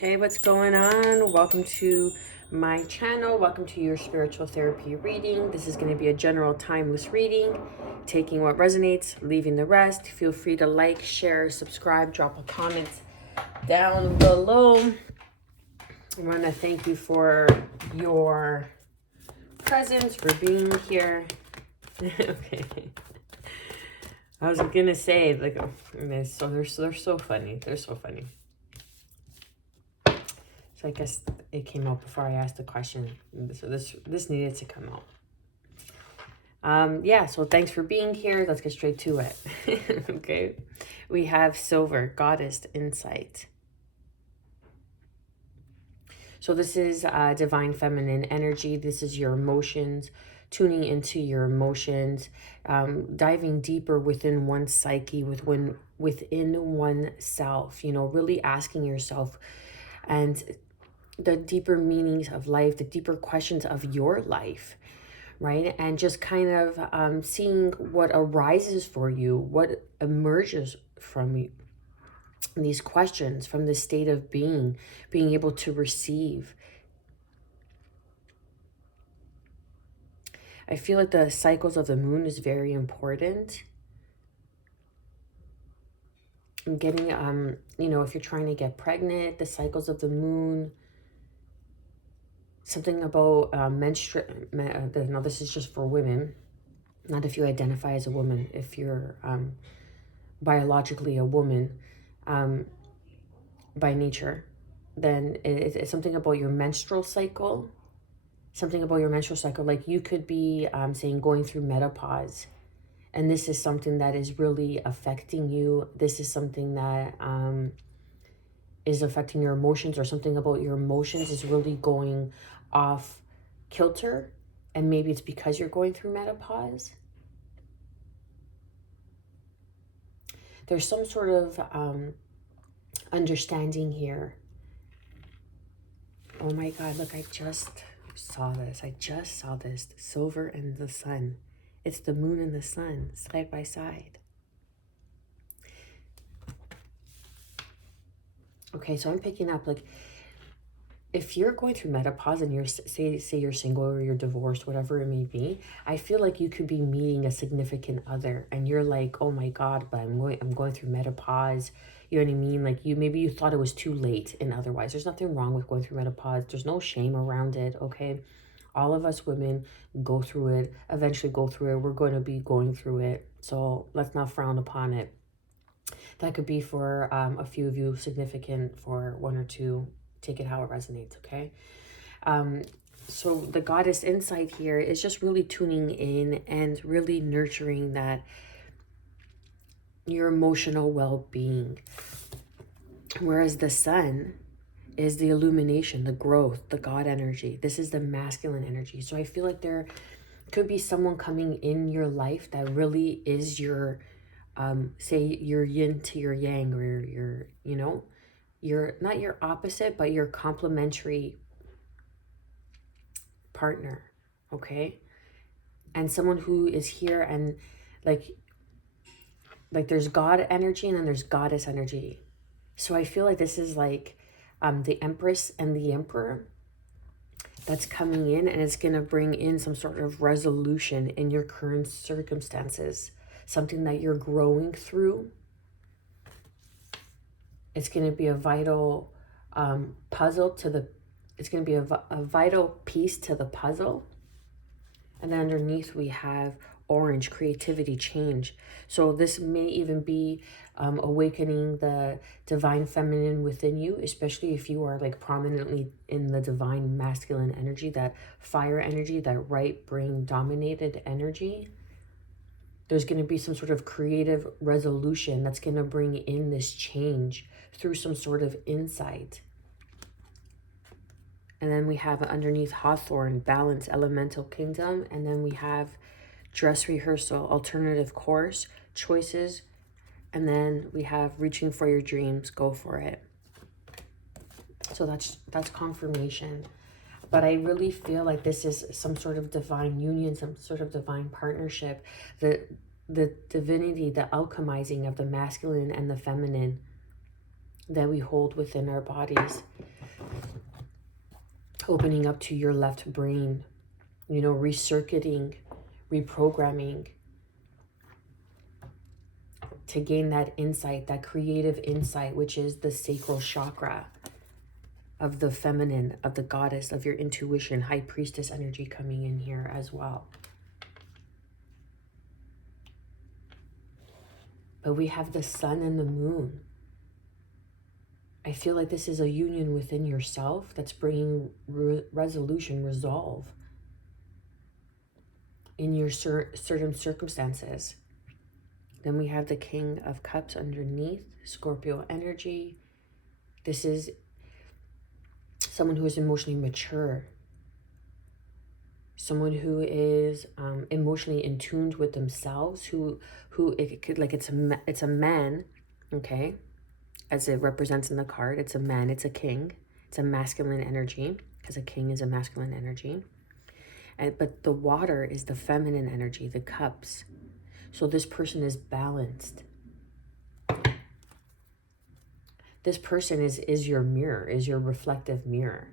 Hey, what's going on? Welcome to my channel. Welcome to your spiritual therapy reading. This is going to be a general timeless reading, taking what resonates, leaving the rest. Feel free to like, share, subscribe, drop a comment down below. I want to thank you for your presence, for being here. Okay. I was going to say, like, they're so funny. They're so funny. So I guess it came out before I asked the question. So this needed to come out. Yeah, so thanks for being here. Let's get straight to it. Okay. We have Silver, Goddess Insight. So this is divine feminine energy. This is your emotions, tuning into your emotions, diving deeper within one's psyche, within oneself, really asking yourself and the deeper meanings of life, the deeper questions of your life, right? And just kind of seeing what arises for you, what emerges from you, these questions, from the state of being able to receive. I feel like the cycles of the moon is very important. I'm getting, if you're trying to get pregnant, the cycles of the moon, something about now this is just for women, not if you identify as a woman. If you're biologically a woman by nature, then it's something about your menstrual cycle. Something about your menstrual cycle, like you could be saying going through menopause, and this is something that is really affecting you. This is something that is affecting your emotions, or something about your emotions is really going off kilter, and maybe it's because you're going through menopause. There's some sort of understanding here. Oh my God, look, I just saw this. The silver and the sun. It's the moon and the sun side by side. Okay, so I'm picking up, like, if you're going through menopause and you're, say you're single or you're divorced, whatever it may be, I feel like you could be meeting a significant other and you're like, oh my God, but I'm going through menopause. You know what I mean? Like, maybe you thought it was too late, and otherwise there's nothing wrong with going through menopause. There's no shame around it. Okay. All of us women go through it, eventually go through it. We're going to be going through it. So let's not frown upon it. That could be for a few of you, significant for one or two. Take it how it resonates, okay? So the goddess insight here is just really tuning in and really nurturing that your emotional well-being. Whereas the sun is the illumination, the growth, the God energy. This is the masculine energy. So I feel like there could be someone coming in your life that really is your, say, your yin to your yang, or your, you're not your opposite, but your complementary partner, okay? And someone who is here, and like there's God energy and then there's goddess energy. So I feel like this is like the Empress and the Emperor that's coming in, and it's going to bring in some sort of resolution in your current circumstances, something that you're growing through. It's going to be a vital puzzle to the, it's going to be a vital piece to the puzzle. And then underneath we have orange, creativity, change. So this may even be awakening the divine feminine within you, especially if you are like prominently in the divine masculine energy, that fire energy, that right brain dominated energy. There's going to be some sort of creative resolution that's going to bring in this change through some sort of insight. And then we have underneath Hawthorne, balance, elemental kingdom. And then we have dress rehearsal, alternative course, choices. And then we have reaching for your dreams, go for it. So that's confirmation. But I really feel like this is some sort of divine union, some sort of divine partnership. The divinity, the alchemizing of the masculine and the feminine. that we hold within our bodies. Opening up to your left brain, you know, recircuiting, reprogramming to gain that insight, that creative insight, which is the sacral chakra of the feminine, of the goddess, of your intuition, high priestess energy coming in here as well. But we have the sun and the moon. I feel like this is a union within yourself that's bringing resolution, resolve in your certain circumstances. Then we have the King of Cups underneath, Scorpio energy. This is someone who is emotionally mature, someone who is emotionally in tune with themselves, who it could, like, it's a man, okay, as it represents in the card. It's a man, it's a king, it's a masculine energy, because a king is a masculine energy. But the water is the feminine energy, the cups. So this person is balanced. This person is your mirror, is your reflective mirror.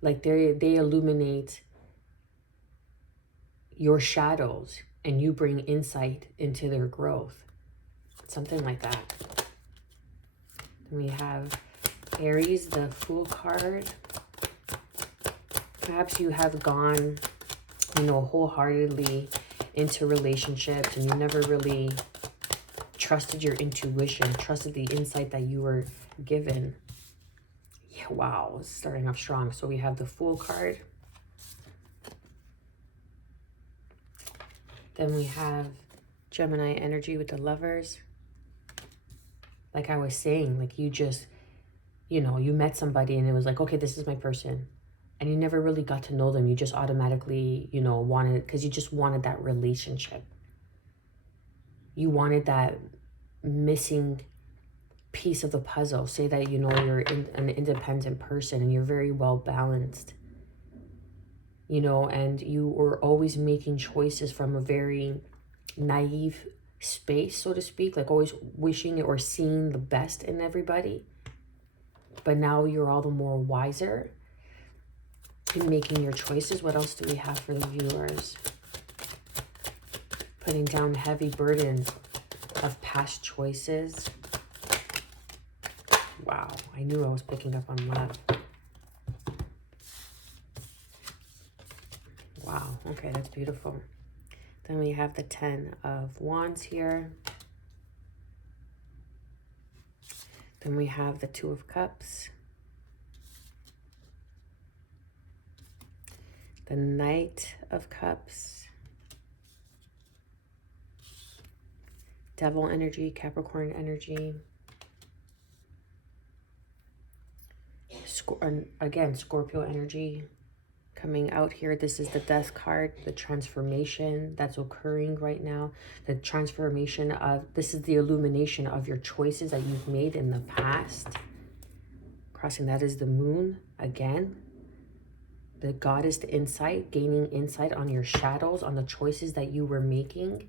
Like they illuminate your shadows and you bring insight into their growth. Something like that. Then we have Aries, the Fool card. Perhaps you have gone, you know, wholeheartedly into relationships and you never really trusted your intuition, trusted the insight that you were given. Yeah, wow, it's starting off strong. So we have the Fool card. Then we have Gemini energy with the Lovers. Like I was saying, like you just, you know, you met somebody and it was like, okay, this is my person. And you never really got to know them. You just automatically, you know, wanted, because you just wanted that relationship. You wanted that missing piece of the puzzle. Say that, you know, you're an independent person and you're very well balanced, you know, and you were always making choices from a very naive space, so to speak, like always wishing or seeing the best in everybody. But now you're all the more wiser in making your choices. What else do we have for the viewers? Putting down heavy burdens of past choices. Wow, I knew I was picking up on love. Wow, okay, that's beautiful. Then we have the 10 of Wands here. Then we have the 2 of Cups. The Knight of Cups. Devil energy, Capricorn energy. Again, Scorpio energy coming out here. This is the Death card, the transformation that's occurring right now. The transformation of, this is the illumination of your choices that you've made in the past. Crossing that is the Moon again. The Goddess insight, gaining insight on your shadows, on the choices that you were making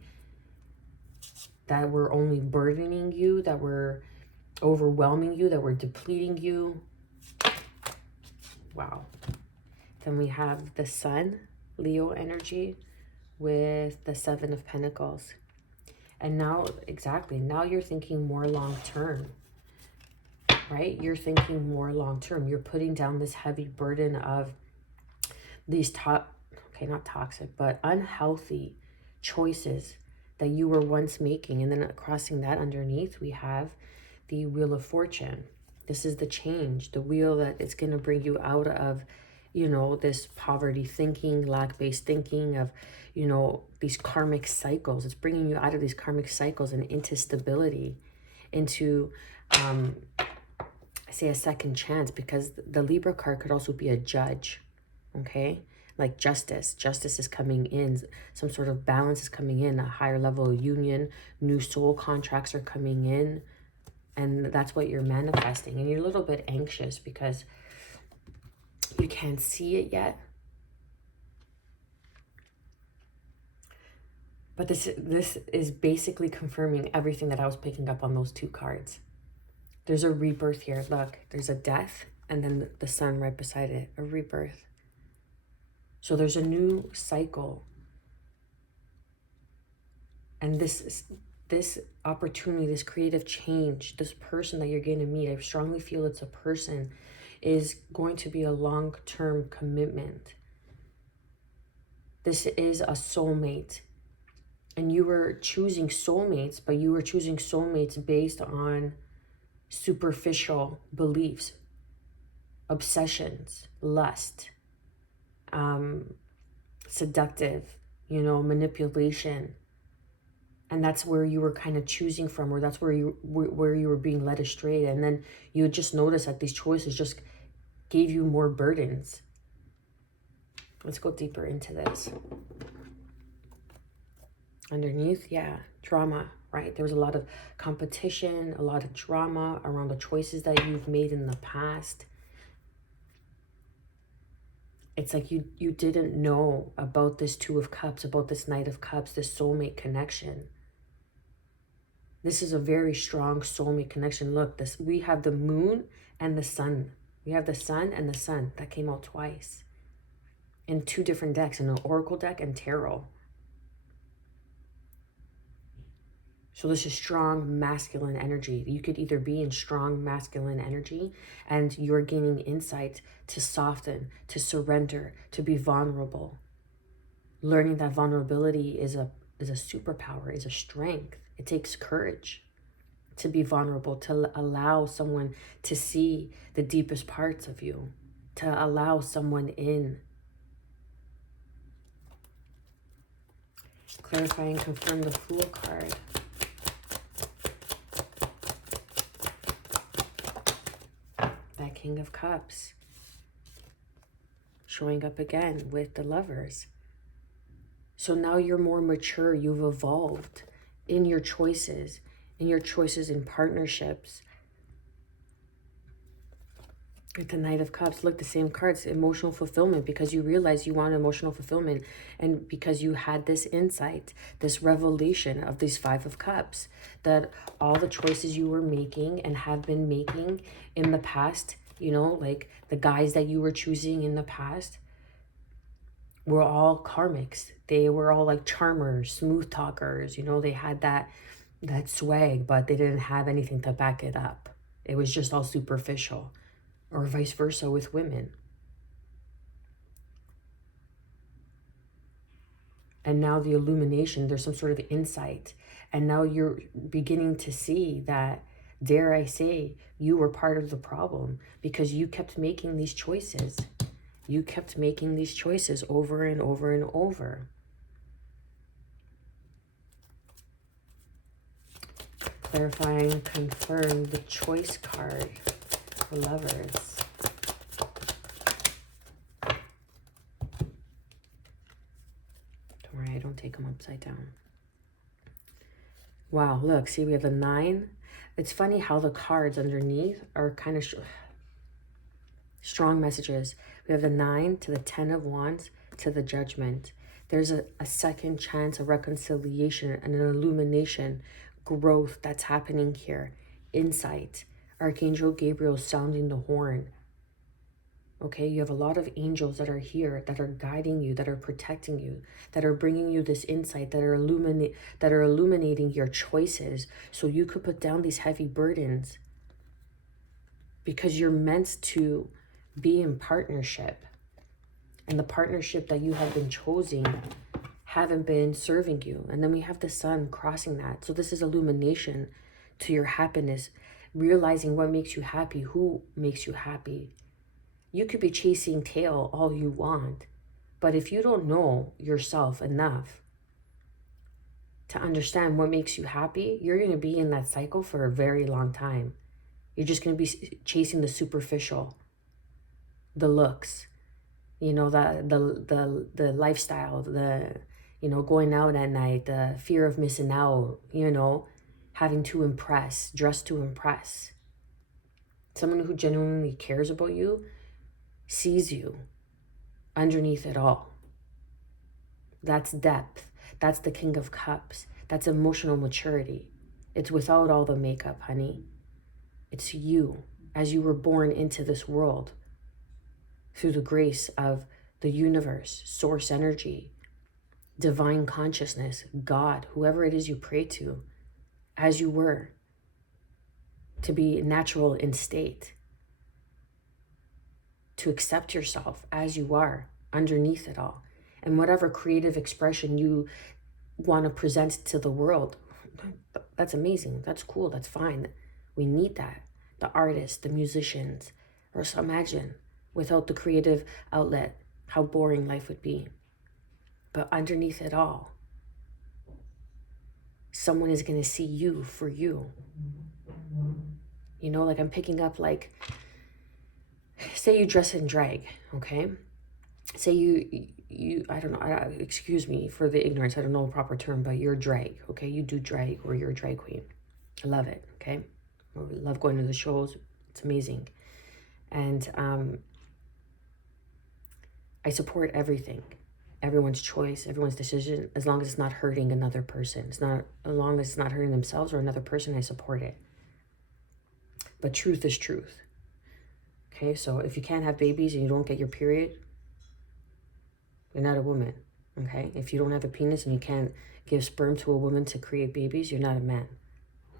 that were only burdening you, that were overwhelming you, that were depleting you. Wow. Then we have the Sun, Leo energy, with the 7 of Pentacles. And now, exactly, now you're thinking more long-term, right? You're thinking more long-term. You're putting down this heavy burden of these not toxic, but unhealthy choices that you were once making. And then crossing that underneath, we have the Wheel of Fortune. This is the change, the wheel that is going to bring you out of, you know, this poverty thinking, lack-based thinking of, you know, these karmic cycles. It's bringing you out of these karmic cycles and into stability, into, I say, a second chance, because the Libra card could also be a judge, okay? Like justice. Justice is coming in. Some sort of balance is coming in. A higher level of union. New soul contracts are coming in. And that's what you're manifesting. And you're a little bit anxious because you can't see it yet. But this is basically confirming everything that I was picking up on those two cards. There's a rebirth here. Look, there's a death and then the sun right beside it, a rebirth. So there's a new cycle. And this opportunity, this creative change, this person that you're going to meet, I strongly feel it's a person, is going to be a long-term commitment. This is a soulmate. And you were choosing soulmates, but you were choosing soulmates based on superficial beliefs, obsessions, lust, seductive, manipulation. And that's where you were kind of choosing from, or that's where you were being led astray. And then you just notice that these choices just gave you more burdens. Let's go deeper into this. Underneath, yeah, drama, right? There was a lot of competition, a lot of drama around the choices that you've made in the past. It's like you didn't know about this Two of Cups, about this Knight of Cups, this soulmate connection. This is a very strong soulmate connection. Look, we have the moon and the sun. We have the sun and the sun. That came out twice in two different decks, in an oracle deck and tarot. So this is strong masculine energy. You could either be in strong masculine energy and you're gaining insight to soften, to surrender, to be vulnerable. Learning that vulnerability is a superpower, is a strength. It takes courage to be vulnerable, to allow someone to see the deepest parts of you, to allow someone in. Clarify and confirm the Fool card. That King of Cups. Showing up again with the Lovers. So now you're more mature, you've evolved in your choices in partnerships. With the Knight of Cups, look, the same cards, emotional fulfillment, because you realize you want emotional fulfillment, and because you had this insight, this revelation of these Five of Cups, that all the choices you were making and have been making in the past, like the guys that you were choosing in the past, were all karmics. They were all like charmers, smooth talkers, they had that swag, but they didn't have anything to back it up. It was just all superficial, or vice versa with women. And now the illumination, there's some sort of insight. And now you're beginning to see that, dare I say, you were part of the problem because you kept making these choices. You kept making these choices over and over and over. Clarify and confirm the Choice card for Lovers. Don't worry, I don't take them upside down. Wow, look, see, we have the 9. It's funny how the cards underneath are kind of strong messages. We have the 9 to the 10 of Wands to the Judgment. There's a second chance, a reconciliation, and an illumination, growth that's happening here. Insight. Archangel Gabriel sounding the horn. Okay, you have a lot of angels that are here, that are guiding you, that are protecting you, that are bringing you this insight, that are illuminating your choices, so you could put down these heavy burdens, because you're meant to be in partnership, and the partnership that you have been choosing haven't been serving you. And then we have the sun crossing that. So this is illumination to your happiness, realizing what makes you happy, who makes you happy. You could be chasing tail all you want, but if you don't know yourself enough to understand what makes you happy, you're going to be in that cycle for a very long time. You're just going to be chasing the superficial, the looks, the lifestyle, going out at night, the fear of missing out, having to impress, dress to impress. Someone who genuinely cares about you sees you underneath it all. That's depth. That's the King of Cups. That's emotional maturity. It's without all the makeup, honey. It's you as you were born into this world through the grace of the universe, source energy, divine consciousness, God, whoever it is you pray to, as you were, to be natural in state, to accept yourself as you are underneath it all. And whatever creative expression you want to present to the world, that's amazing. That's cool. That's fine. We need that. The artists, the musicians, or else imagine without the creative outlet, how boring life would be. But underneath it all, someone is going to see you for you. You know, like I'm picking up, like, say you dress in drag, okay? Say you I don't know, excuse me for the ignorance, I don't know the proper term, but you're drag, okay? You do drag, or you're a drag queen. I love it, okay? I love going to the shows. It's amazing. And I support everything, everyone's choice, everyone's decision, as long as it's not hurting another person. As long as it's not hurting themselves or another person, I support it. But truth is truth. Okay, so if you can't have babies and you don't get your period, you're not a woman, okay? If you don't have a penis and you can't give sperm to a woman to create babies, you're not a man.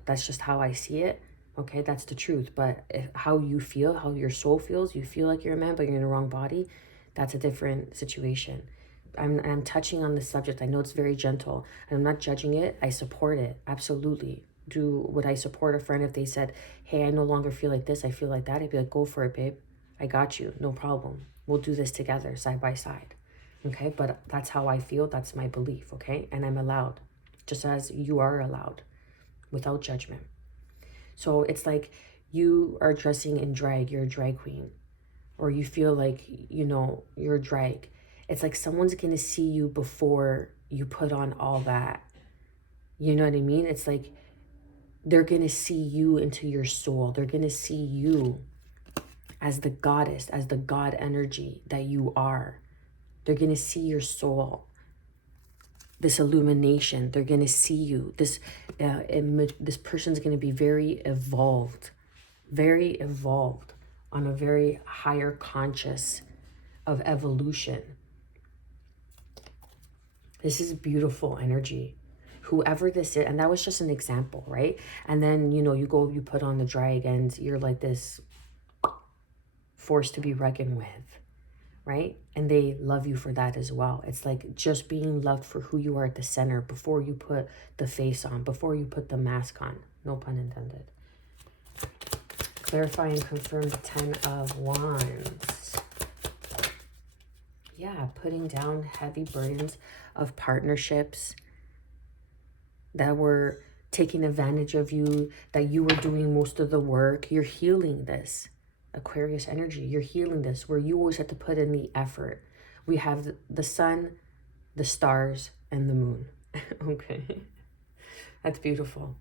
That's just how I see it, okay? That's the truth. But how you feel, how your soul feels, you feel like you're a man, but you're in the wrong body, that's a different situation. I'm touching on the subject. I know it's very gentle. I'm not judging it. I support it, absolutely. Would I support a friend if they said, hey, I no longer feel like this, I feel like that? I'd be like, go for it, babe. I got you, no problem. We'll do this together, side by side. Okay, but that's how I feel. That's my belief, okay? And I'm allowed, just as you are allowed, without judgment. So it's like you are dressing in drag, you're a drag queen, or you feel like, you know, you're a drag. It's like someone's going to see you before you put on all that. You know what I mean? It's like they're going to see you into your soul. They're going to see you as the goddess, as the God energy that you are. They're going to see your soul, this illumination. They're going to see you. This person's going to be very evolved on a very higher conscious of evolution. This is beautiful energy. Whoever this is, and that was just an example, right? And then, you know, you put on the drag and you're like this force to be reckoned with, right? And they love you for that as well. It's like just being loved for who you are at the center before you put the face on, before you put the mask on. No pun intended. Clarify and confirm the 10 of Wands. Yeah, putting down heavy burdens of partnerships that were taking advantage of you, that you were doing most of the work. You're healing this. Aquarius energy, you're healing this, where you always have to put in the effort. We have the sun, the stars, and the moon. Okay. That's beautiful.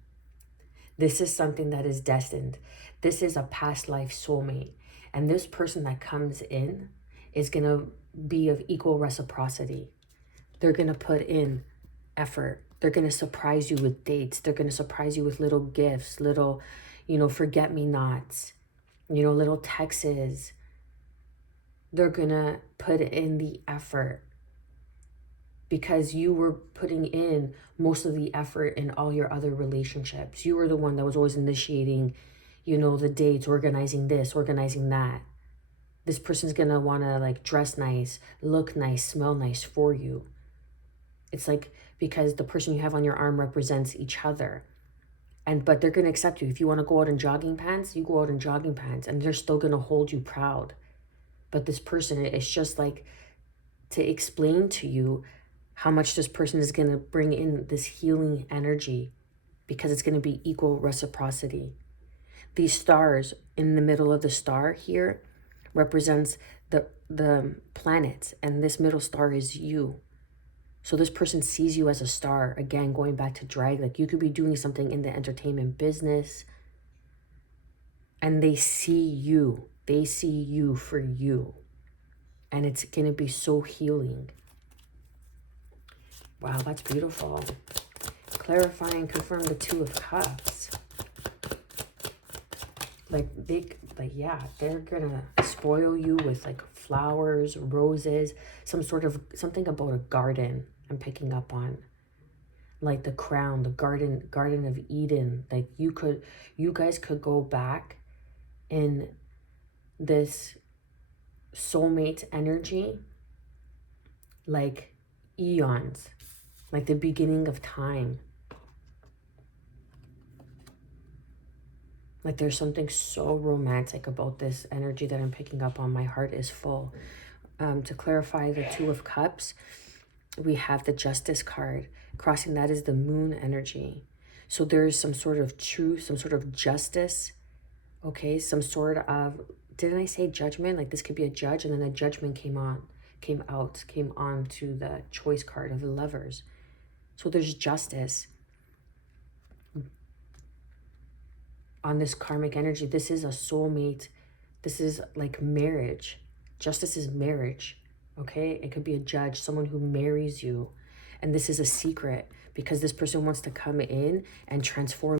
This is something that is destined. This is a past life soulmate. And this person that comes in is going to be of equal reciprocity. They're going to put in effort. They're going to surprise you with dates. They're going to surprise you with little gifts, little, you know, forget-me-nots, you know, little texts. They're going to put in the effort because you were putting in most of the effort in all your other relationships. You were the one that was always initiating, you know, the dates, organizing this, organizing that. This person's going to want to like dress nice, look nice, smell nice for you. It's like because the person you have on your arm represents each other. But they're going to accept you. If you want to go out in jogging pants, you go out in jogging pants, and they're still going to hold you proud. But this person, it's just like to explain to you how much this person is going to bring in this healing energy, because it's going to be equal reciprocity. These stars in the middle of the star here represents the planets, and this middle star is you. So this person sees you as a star. Again, going back to drag, like you could be doing something in the entertainment business, and they see you. They see you for you. And it's going to be so healing. Wow, that's beautiful. Clarify and confirm the Two of Cups. Like yeah, they're gonna spoil you with like flowers, roses, something about a garden I'm picking up on. Like the crown, the garden of Eden. Like you guys could go back in this soulmate energy, like eons, like the beginning of time. Like there's something so romantic about this energy that I'm picking up on. My heart is full. To clarify the Two of Cups, we have the Justice card. Crossing that is the moon energy. So there's some sort of truth, some sort of justice, okay? Some sort of, didn't I say judgment? Like this could be a judge, and then the judgment came on to the Choice card of the Lovers. So there's justice on this karmic energy. This is a soulmate. This is like marriage. Justice is marriage, okay? It could be a judge, someone who marries you. And this is a secret because this person wants to come in and transform